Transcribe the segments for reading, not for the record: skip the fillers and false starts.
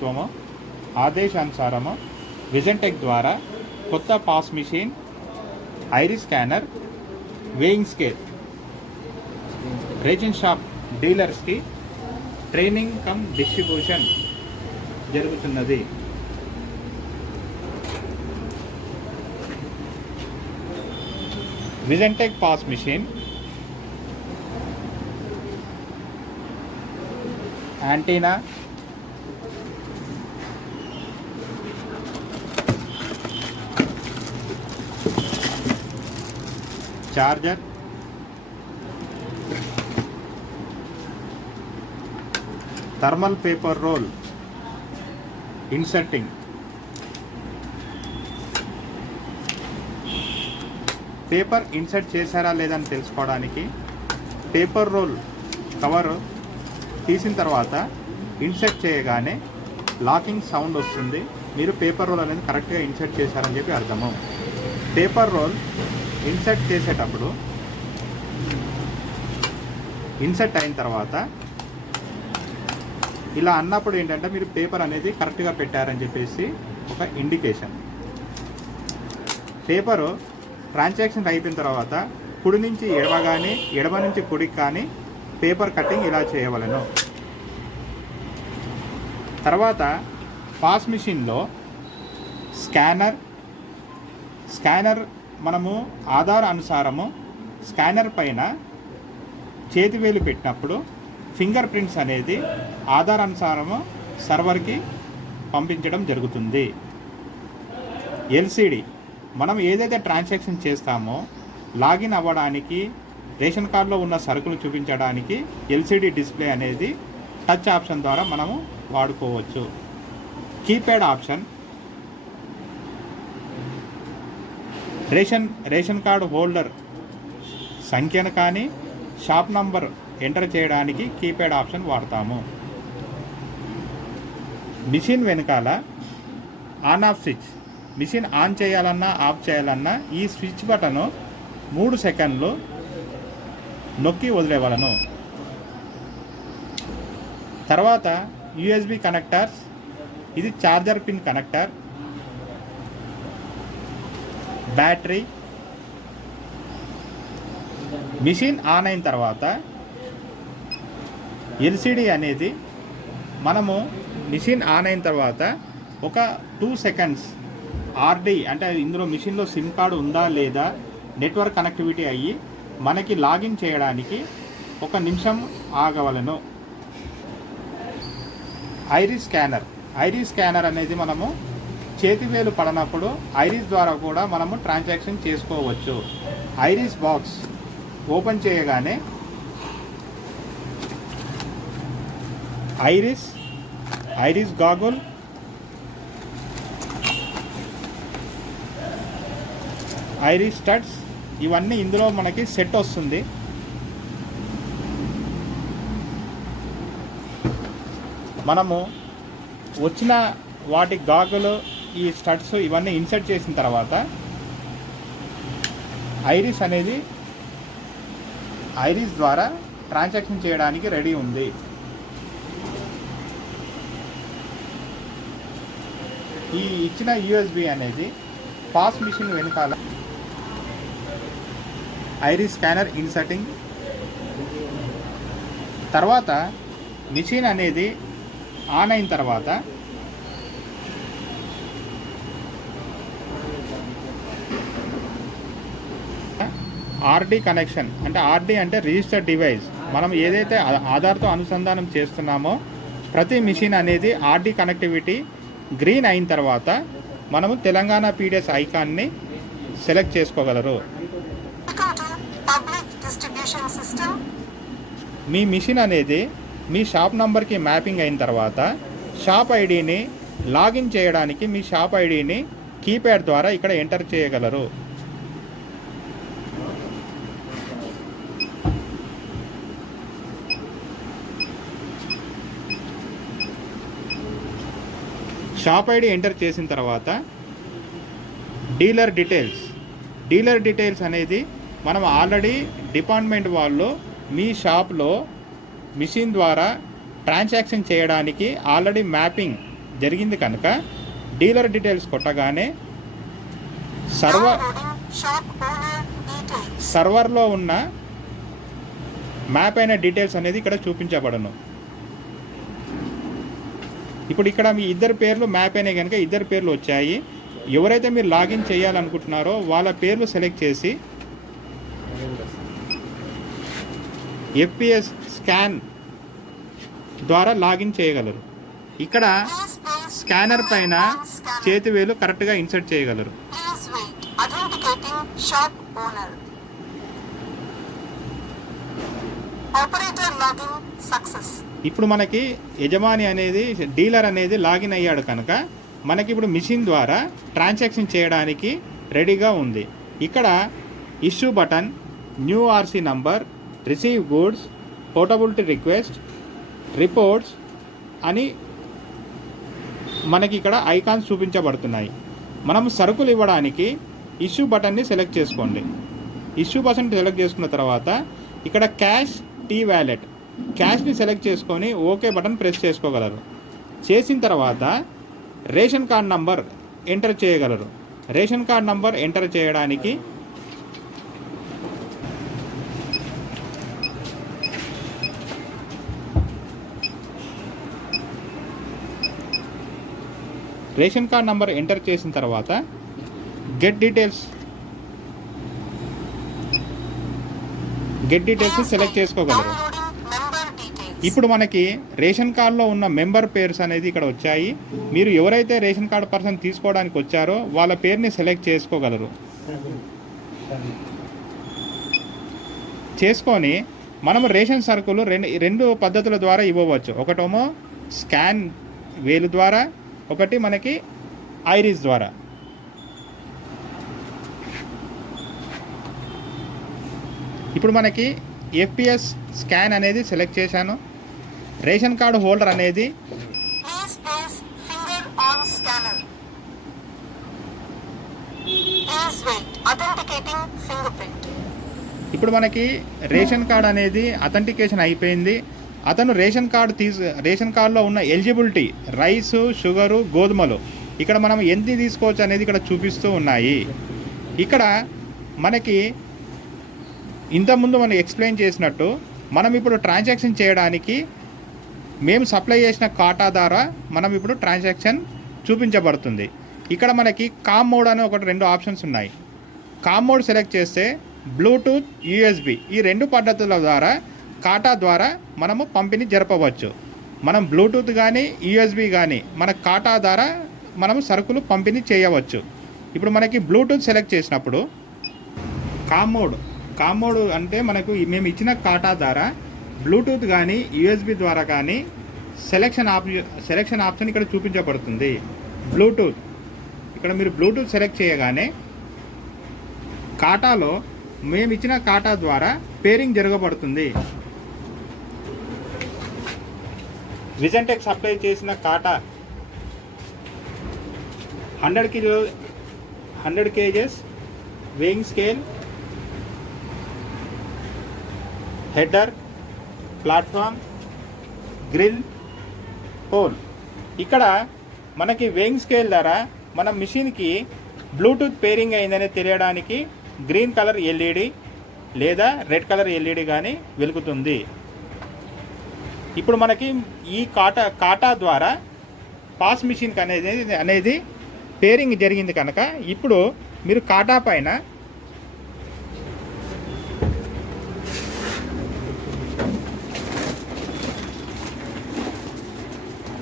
ప్రభుత్వము ఆదేశానుసారము విజన్టెక్ ద్వారా కొత్త POS machine, iris scanner, weighing scale ration shop డీలర్స్కి ట్రైనింగ్ కమ్ డిస్ట్రిబ్యూషన్ జరుగుతున్నది. Visiontek POS machine, antenna, charger, thermal paper roll inserting, paper insert చేశారా లేదని తెలుసుకోవడానికి పేపర్ రోల్ కవర్ తీసిన తర్వాత ఇన్సర్ట్ చేయగానే లాకింగ్ సౌండ్ వస్తుంది. మీరు పేపర్ రోల్ అనేది కరెక్ట్గా ఇన్సర్ట్ చేశారని చెప్పి అర్థము. పేపర్ రోల్ ఇన్సర్ట్ చేసేటప్పుడు ఇన్సర్ట్ అయిన తర్వాత ఇలా అన్నప్పుడు ఏంటంటే మీరు పేపర్ అనేది కరెక్ట్గా పెట్టారని చెప్పేసి ఒక ఇండికేషన్. పేపరు ట్రాన్సాక్షన్ అయిపోయిన తర్వాత కుడి నుంచి ఎడమ కానీ ఎడమ నుంచి కుడికి కానీ పేపర్ కటింగ్ ఇలా చేయవలను. తర్వాత పాస్ మిషన్లో స్కానర్ మనము ఆధార్ అనుసారము స్కానర్ పైన చేతివేలు పెట్టినప్పుడు ఫింగర్ ప్రింట్స్ అనేది ఆధార్ అనుసారము సర్వర్కి పంపించడం జరుగుతుంది. ఎల్సిడి మనం ఏదైతే ట్రాన్సాక్షన్ చేస్తామో లాగిన్ అవ్వడానికి, రేషన్ కార్డులో ఉన్న సరుకులు చూపించడానికి ఎల్సిడి డిస్ప్లే అనేది టచ్ ఆప్షన్ ద్వారా మనము వాడుకోవచ్చు. Keypad option ration card holder సంఖ్యను కానీ షాప్ నంబర్ ఎంటర్ చేయడానికి కీప్యాడ్ ఆప్షన్ వాడతాము. మిషన్ వెనకాల on off switch, machine on చేయాలన్నా ఆఫ్ చేయాలన్నా ఈ స్విచ్ బటన్ 3 సెకండ్లు నొక్కి వదిలేవలను. తర్వాత యూఎస్బి కనెక్టర్స్, ఇది charger pin connector, battery. Machine on అయిన తర్వాత ఎల్సిడి అనేది మనము మిషన్ ఆన్ అయిన తర్వాత ఒక 2 సెకండ్స్ ఆర్డి అంటే ఇందులో మిషన్లో సిమ్ కార్డు ఉందా లేదా నెట్వర్క్ కనెక్టివిటీ అయ్యి మనకి లాగిన్ చేయడానికి 1 నిమిషం ఆగవలను. ఐరిస్ స్కానర్ అనేది మనము చేతివేలు పడనప్పుడు ఐరిస్ ద్వారా కూడా మనము ట్రాన్సాక్షన్ చేసుకోవచ్చు. ఐరిస్ బాక్స్ ఓపెన్ చేయగానే ఐరిస్ గాగుల్, ఐరిస్ స్టడ్స్ ఇవన్నీ ఇందులో మనకి సెట్ వస్తుంది. మనము వచ్చిన వాటి గాగులు, ఈ స్టడ్స్ ఇవన్నీ ఇన్సర్ట్ చేసిన తర్వాత ఐరిస్ ద్వారా ట్రాన్సాక్షన్ చేయడానికి రెడీ ఉంది. ఈ ఇచ్చిన యూఎస్బి అనేది పాస్ మిషన్ వెనకాల ఐరిస్ స్కానర్ ఇన్సర్టింగ్. తర్వాత మిషన్ అనేది ఆన్ అయిన తర్వాత ఆర్డి కనెక్షన్ అంటే ఆర్డి అంటే రిజిస్టర్డ్ డివైస్. మనం ఏదైతే ఆధార్తో అనుసంధానం చేస్తున్నామో ప్రతి మిషన్ అనేది ఆర్డి కనెక్టివిటీ గ్రీన్ అయిన తర్వాత మనము తెలంగాణ పీడిఎస్ ఐకాన్ని సెలెక్ట్ చేసుకోగలరు. మీ మిషన్ అనేది మీ షాప్ నంబర్కి మ్యాపింగ్ అయిన తర్వాత షాప్ ఐడిని లాగిన్ చేయడానికి మీ షాప్ ఐడిని కీప్యాడ్ ద్వారా ఇక్కడ ఎంటర్ చేయగలరు. షాప్ ఐడి ఎంటర్ చేసిన తర్వాత డీలర్ డీటెయిల్స్ అనేది మనం ఆల్రెడీ డిపార్ట్మెంట్ వాళ్ళు మీ షాప్లో మిషన్ ద్వారా ట్రాన్సాక్షన్ చేయడానికి ఆల్రెడీ మ్యాపింగ్ జరిగింది కనుక డీలర్ డీటెయిల్స్ కొట్టగానే సర్వర్లో ఉన్న మ్యాప్ అయిన డీటెయిల్స్ అనేది ఇక్కడ చూపించబడను. ఇప్పుడు ఇక్కడ మీ ఇద్దరు పేర్లు మ్యాప్ అయినాయి కనుక ఇద్దరు పేర్లు వచ్చాయి. ఎవరైతే మీరు లాగిన్ చేయాలనుకుంటున్నారో వాళ్ళ పేర్లు సెలెక్ట్ చేసి FPS స్కాన్ ద్వారా లాగిన్ చేయగలరు. ఇక్కడ స్కానర్ పైన చేతి వేలు కరెక్ట్గా ఇన్సర్ట్ చేయగలరు. ఇప్పుడు మనకి యజమాని అనేది డీలర్ అనేది లాగిన్ అయ్యాడు కనుక మనకి ఇప్పుడు మిషన్ ద్వారా ట్రాన్సాక్షన్ చేయడానికి రెడీగా ఉంది. ఇక్కడ issue button, new RC number, receive goods, portability request, reports అని మనకి ఇక్కడ ఐకాన్స్ చూపించబడుతున్నాయి. మనం సరుకులు ఇవ్వడానికి ఇష్యూ బటన్ని సెలెక్ట్ చేసుకోండి. ఇష్యూ బటన్ సెలెక్ట్ చేసుకున్న తర్వాత ఇక్కడ క్యాష్, T-Wallet, క్యాష్ని సెలెక్ట్ చేసుకొని ఓకే బటన్ ప్రెస్ చేసుకోగలరు. చేసిన తర్వాత రేషన్ కార్డ్ నంబర్ ఎంటర్ చేయగలరు. రేషన్ కార్డ్ నంబర్ ఎంటర్ చేయడానికి రేషన్ కార్డ్ నంబర్ ఎంటర్ చేసిన తర్వాత గెట్ డీటెయిల్స్ సెలెక్ట్ చేసుకోగలరు. ఇప్పుడు మనకి రేషన్ కార్డులో ఉన్న మెంబర్ పేర్స్ అనేది ఇక్కడ వచ్చాయి. మీరు ఎవరైతే రేషన్ కార్డు పర్సన్ తీసుకోవడానికి వచ్చారో వాళ్ళ పేరుని సెలెక్ట్ చేసుకోగలరు. చేసుకొని మనము రేషన్ సరుకులు రెండు పద్ధతుల ద్వారా ఇవ్వవచ్చు. ఒకటేమో స్కాన్ వేలు ద్వారా, ఒకటి మనకి ఐరిస్ ద్వారా. ఇప్పుడు మనకి FPS స్కాన్ అనేది సెలెక్ట్ చేశాను. రేషన్ కార్డు హోల్డర్ అనేది ఇప్పుడు మనకి రేషన్ కార్డ్ అనేది అథెంటికేషన్ అయిపోయింది. అతను రేషన్ కార్డులో ఉన్న ఎలిజిబిలిటీ రైసు, షుగరు, గోధుమలు ఇక్కడ మనం ఎంత తీసుకోవచ్చు అనేది ఇక్కడ చూపిస్తూ ఉన్నాయి. ఇక్కడ మనకి ఇంతకుముందు మనం ఎక్స్ప్లెయిన్ చేసినట్టు మనం ఇప్పుడు ట్రాన్సాక్షన్ చేయడానికి మేము సప్లై చేసిన కాటా ద్వారా మనం ఇప్పుడు ట్రాన్సాక్షన్ చూపించబడుతుంది. ఇక్కడ మనకి కామ్ మోడ్ అనే రెండు ఆప్షన్స్ ఉన్నాయి. కామ్ మోడ్ సెలెక్ట్ చేస్తే బ్లూటూత్, USB ఈ రెండు పద్ధతుల ద్వారా కాటా ద్వారా మనము పంపిణీ జరపవచ్చు. మనం బ్లూటూత్ కానీ USB కానీ మన కాటా ద్వారా మనము సరుకులు పంపిణీ చేయవచ్చు. ఇప్పుడు మనకి బ్లూటూత్ సెలెక్ట్ చేసినప్పుడు కామ్ మోడ్ అంటే మనకు మేము ఇచ్చిన కాటా ద్వారా బ్లూటూత్ కానీ USB ద్వారా కానీ సెలెక్షన్ ఆప్షన్ ఇక్కడ చూపించబడుతుంది. బ్లూటూత్ ఇక్కడ మీరు బ్లూటూత్ సెలెక్ట్ చేయగానే కాటాలో మేము ఇచ్చిన కాటా ద్వారా పేరింగ్ జరగబడుతుంది. విజన్టెక్ సప్లై చేసిన కాటా 100 kgs weighing scale, header, platform, grill, pole. ఇక్కడ మనకి వేయింగ్ స్కేల్ ద్వారా మన మిషన్కి బ్లూటూత్ పేరింగ్ అయిందని తెలియడానికి గ్రీన్ కలర్ LED లేదా రెడ్ కలర్ LED కానీ వెలుగుతుంది. ఇప్పుడు మనకి ఈ కాటా ద్వారా పాస్ మిషన్కి అనేది పేరింగ్ జరిగింది కనుక ఇప్పుడు మీరు కాటా పైన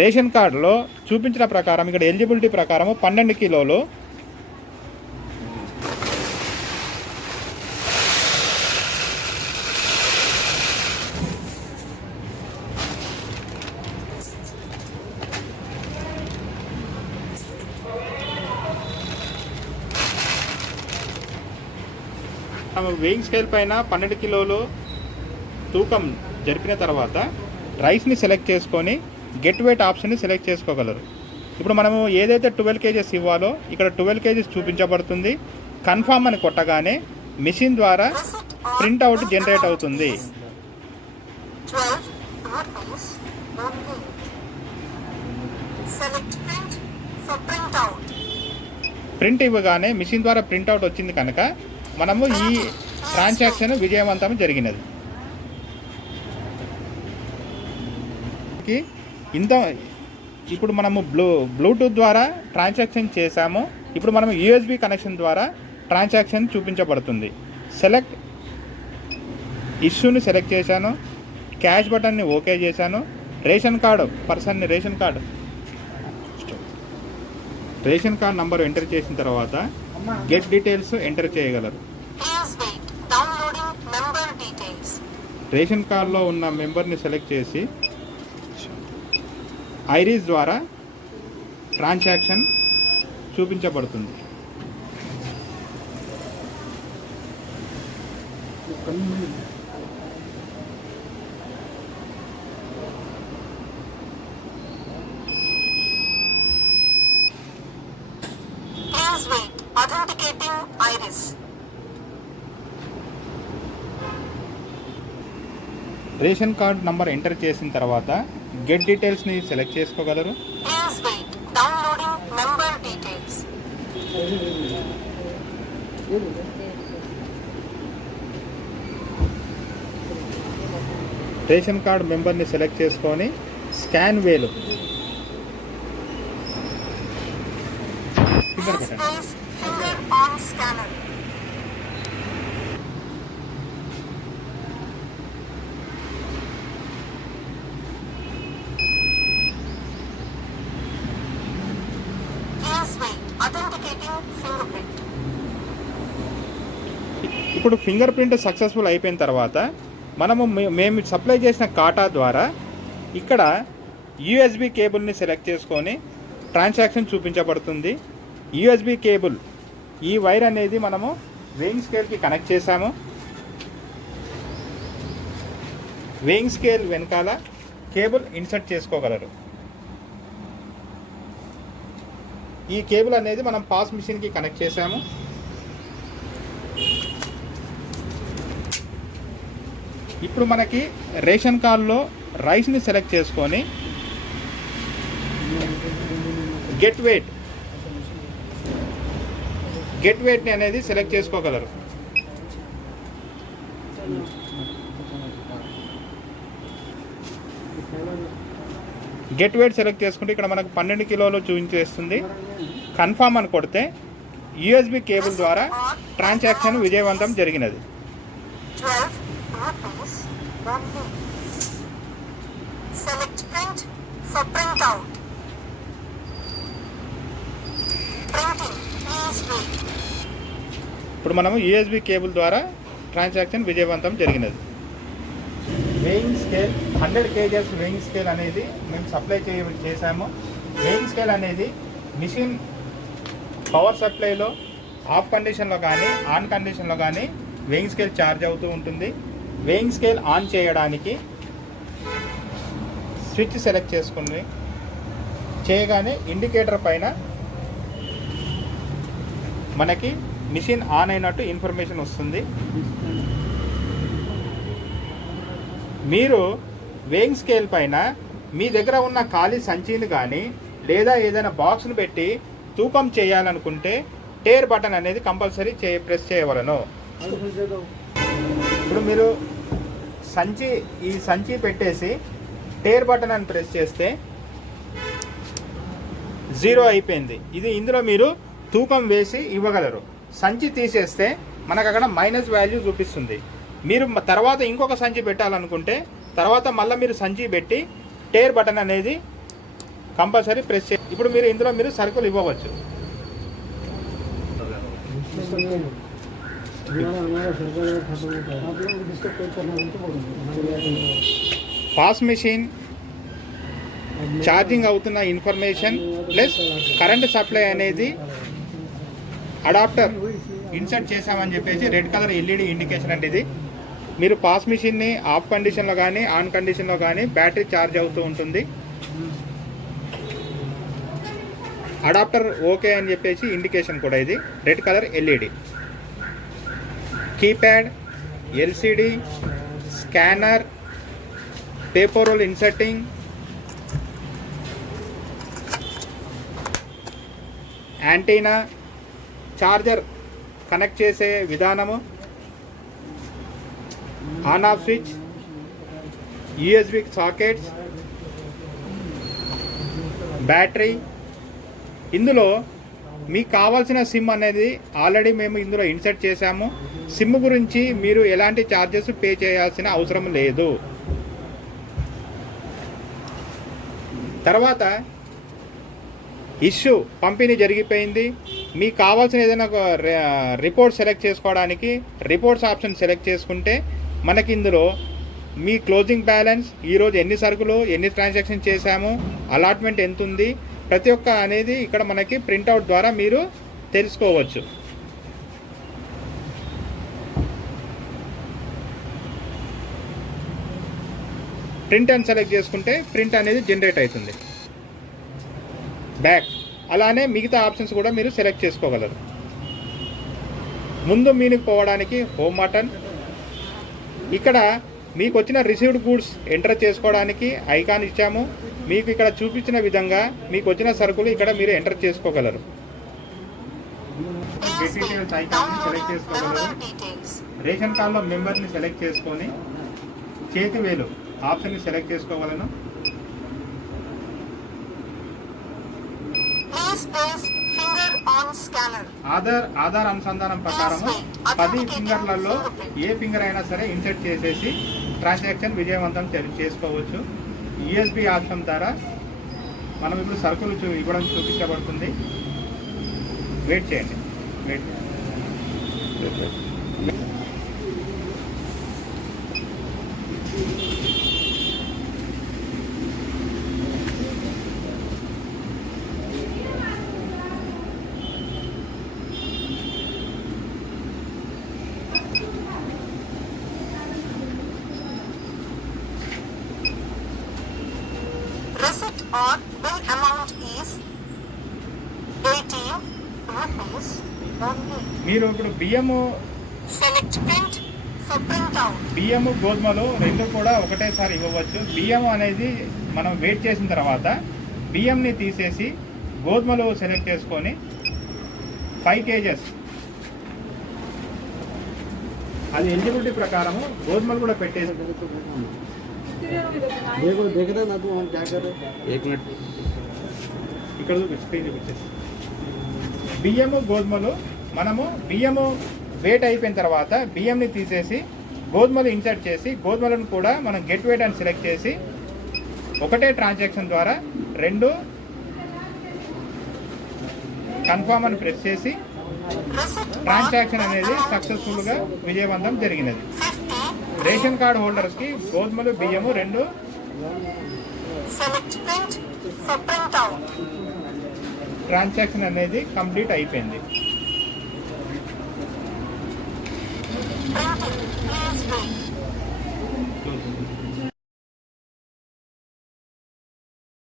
రేషన్ కార్డులో చూపించిన ప్రకారం ఇక్కడ ఎలిజిబిలిటీ ప్రకారం 12 కిలోలు వెయింగ్ స్కేల్ పైన 12 కిలోలు తూకం జరిపిన తర్వాత రైస్ని సెలెక్ట్ చేసుకొని గెట్ వెయిట్ ఆప్షన్ని సెలెక్ట్ చేసుకోగలరు. ఇప్పుడు మనము ఏదైతే 12 kgs ఇవ్వాలో ఇక్కడ 12 kgs చూపించబడుతుంది. కన్ఫర్మ్ అని కొట్టగానే మిషన్ ద్వారా ప్రింట్అవుట్ జనరేట్ అవుతుంది. Select print for printout. Print ఇవ్వగానే మిషన్ ద్వారా ప్రింట్అవుట్ వచ్చింది కనుక మనము ఈ ట్రాన్సాక్షన్ విజయవంతం జరిగినది. ఇంత ఇప్పుడు మనము బ్లూటూత్ ద్వారా ట్రాన్సాక్షన్ చేశాము. ఇప్పుడు మనం యూఎస్బి కనెక్షన్ ద్వారా ట్రాన్సాక్షన్ చూపించబడుతుంది. సెలెక్ట్ ఇష్యూని సెలెక్ట్ చేశాను, క్యాష్ బటన్ని ఓకే చేశాను, రేషన్ కార్డు పర్సన్ని రేషన్ కార్డు నంబర్ ఎంటర్ చేసిన తర్వాత గెట్ డీటెయిల్స్ ఎంటర్ చేయగలరు. రేషన్ కార్డులో ఉన్న మెంబర్ని సెలెక్ట్ చేసి ఐరిస్ ద్వారా ట్రాన్సాక్షన్ చూపించబడుతుంది. Please wait. Authenticating iris. Ration card number enter చేసిన తర్వాత గెట్ డీటెయిల్స్ని సెలెక్ట్ చేసుకోగలరు. Please wait. Downloading member details. Ration card మెంబర్ని సెలెక్ట్ చేసుకొని స్కాన్ వేలు ఫింగర్ Please పెట్టండి. place finger on scanner. Please wait. Authenticating fingerprint. ఇప్పుడు ఫింగర్ ప్రింట్ సక్సెస్ఫుల్ అయిపోయిన తర్వాత మనము మేము సప్లై చేసిన కాటా ద్వారా ఇక్కడ యూఎస్బి కేబుల్ని సెలెక్ట్ చేసుకొని ట్రాన్సాక్షన్ చూపించబడుతుంది. యూఎస్బి కేబుల్ ఈ వైర్ అనేది మనము వేయింగ్ స్కేల్కి కనెక్ట్ చేసాము. వేయింగ్ స్కేల్ వెనకాల కేబుల్ ఇన్సర్ట్ చేసుకోగలరు. ఈ కేబుల్ అనేది మనం పాస్ మిషన్కి కనెక్ట్ చేసాము. ఇప్పుడు మనకి రేషన్ కార్డులో రైస్ని సెలెక్ట్ చేసుకొని గెట్ వెయిట్ని అనేది సెలెక్ట్ చేసుకోగలరు. గెట్ వెయిట్ సెలెక్ట్ చేసుకుంటే ఇక్కడ మనకు 12 కిలోలు చూపించేస్తుంది. కన్ఫామ్ అని కొడితే యూఎస్బి కేబుల్ ద్వారా ట్రాన్సాక్షన్ విజయవంతం జరిగినది. 12 rupees only. Select print for printout. Printing. Please wait. ఇప్పుడు మనము యూఎస్బి కేబుల్ ద్వారా ట్రాన్సాక్షన్ విజయవంతం జరిగినది. Weighing scale 100 kgs weighing scale అనేది మేము సప్లై చేశాము. వేయింగ్ స్కేల్ అనేది మిషన్ పవర్ సప్లైలో ఆఫ్ కండిషన్లో కానీ ఆన్ కండిషన్లో కానీ వేయింగ్ స్కేల్ ఛార్జ్ అవుతూ ఉంటుంది. వేయింగ్ స్కేల్ ఆన్ చేయడానికి స్విచ్ సెలెక్ట్ చేసుకుని చేయగానే ఇండికేటర్ పైన మనకి మిషన్ ఆన్ అయినట్టు ఇన్ఫర్మేషన్ వస్తుంది. మీరు వేయింగ్ స్కేల్ పైన మీ దగ్గర ఉన్న ఖాళీ సంచిని కానీ లేదా ఏదైనా బాక్స్ను పెట్టి తూకం చేయాలనుకుంటే టేర్ బటన్ అనేది కంపల్సరీ ప్రెస్ చేయవలను. ఇప్పుడు మీరు ఈ సంచి పెట్టేసి టేర్ బటన్ అని ప్రెస్ చేస్తే 0 అయిపోయింది. ఇందులో మీరు తూకం వేసి ఇవ్వగలరు. సంచి తీసేస్తే మనకు అక్కడ మైనస్ వాల్యూ చూపిస్తుంది. మీరు తర్వాత ఇంకొక సంచి పెట్టాలనుకుంటే తర్వాత మళ్ళీ మీరు సంచి పెట్టి టేర్ బటన్ అనేది కంపల్సరీ ప్రెస్ చే. ఇప్పుడు ఇందులో మీరు సరుకులు ఇవ్వవచ్చు. పాస్ మెషిన్ ఛార్జింగ్ అవుతున్న ఇన్ఫర్మేషన్ ప్లస్ కరెంట్ సప్లై అనేది అడాప్టర్ ఇన్సర్ట్ చేసామని చెప్పేసి రెడ్ కలర్ ఎల్ఈడి ఇండికేషన్ అంటే ఇది. మీరు పాస్ మిషన్ని ఆఫ్ కండిషన్లో కానీ ఆన్ కండిషన్లో కానీ బ్యాటరీ ఛార్జ్ అవుతూ ఉంటుంది. అడాప్టర్ ఓకే అని చెప్పేసి ఇండికేషన్ కూడా ఇది red colour LED. Keypad, LCD, scanner, paper roll inserting, antenna, charger connect చేసే విధానము, on off switch, USB sockets, battery. ఇందులో మీకు కావాల్సిన సిమ్ అనేది ఆల్రెడీ మేము ఇందులో ఇన్సర్ట్ చేశాము. సిమ్ గురించి మీరు ఎలాంటి ఛార్జెస్ పే చేయాల్సిన అవసరం లేదు. తర్వాత ఇష్యూ పంపిణీ జరిగిపోయింది. మీకు కావాల్సిన ఏదైనా రిపోర్ట్ సెలెక్ట్ చేసుకోవడానికి రిపోర్ట్స్ ఆప్షన్ సెలెక్ట్ చేసుకుంటే మనకి ఇందులో మీ క్లోజింగ్ బ్యాలెన్స్, ఈరోజు ఎన్ని సరుకులు, ఎన్ని ట్రాన్సాక్షన్ చేశాము, అలాట్మెంట్ ఎంత ఉంది, ప్రతి ఒక్క అనేది ఇక్కడ మనకి ప్రింట్అవుట్ ద్వారా మీరు తెలుసుకోవచ్చు. ప్రింట్ అని సెలెక్ట్ చేసుకుంటే ప్రింట్ అనేది జనరేట్ అవుతుంది. బ్యాక్ అలానే మిగతా ఆప్షన్స్ కూడా మీరు సెలెక్ట్ చేసుకోగలరు. ముందు మీనికి పోవడానికి హోమ్ బటన్, ఇక్కడ మీకు వచ్చిన రిసీవ్డ్ గూడ్స్ ఎంటర్ చేసుకోవడానికి ఐకాన్ ఇచ్చాము. మీకు ఇక్కడ చూపించిన విధంగా మీకు వచ్చిన సరుకులు ఇక్కడ మీరు ఎంటర్ చేసుకోగలరు. Please wait. డీటెయిల్స్ ఐకాన్ని సెలెక్ట్ Downloading చేసుకోగలరు. member details. రేషన్ కార్డులో మెంబర్ని సెలెక్ట్ చేసుకొని చేతి వేలు ఆప్షన్ని సెలెక్ట్ చేసుకోగలను. Please place finger on scanner. Aadhaar అనుసంధానం ప్రకారం 10 ఫింగర్లలో ఏ ఫింగర్ అయినా సరే ఇన్సర్ట్ చేసేసి ట్రాన్సాక్షన్ విజయవంతం చేసుకోవచ్చు. యూఎస్బి ఆప్షన్ ద్వారా మనం ఇప్పుడు సరుకులు ఇవ్వడం చూపించబడుతుంది. వెయిట్ చేయండి. Receipt or bill amount is 18 rupees only. మీరు ఇప్పుడు బియ్యము Select print for printout. బియ్యము గోధుమలు రెండు కూడా ఒకటేసారి ఇవ్వవచ్చు. బియ్యం అనేది మనం వెయిట్ చేసిన తర్వాత బియ్యంని తీసేసి గోధుమలు సెలెక్ట్ చేసుకొని 5 kgs అది ఎలిజిబిలిటీ ప్రకారము గోధుమలు కూడా పెట్టేసి देखो देख रहे ना तू हम क्या कर रहे एक मिनट ఇక్కడ స్క్రీన్ చూపించేసి బియ్యము గోధుమలు మనము బియ్యము వెయిట్ అయిపోయిన తర్వాత బియ్యంని తీసేసి గోధుమలు ఇన్సర్ట్ చేసి గోధుమలను కూడా మనం గెట్ వెయిట్ అని సెలెక్ట్ చేసి ఒకటే ట్రాన్సాక్షన్ ద్వారా రెండు కన్ఫర్మ్ అని ప్రెస్ చేసి Receipt or ట్రాన్సాక్షన్ bill అనేది amount సక్సెస్ఫుల్గా is విజయవంతం జరిగినది. 50. రేషన్ కార్డు హోల్డర్స్కి గోధుమలు బియ్యము రెండు Select print for printout. Transaction అనేది కంప్లీట్ అయిపోయింది. Printing. Please wait.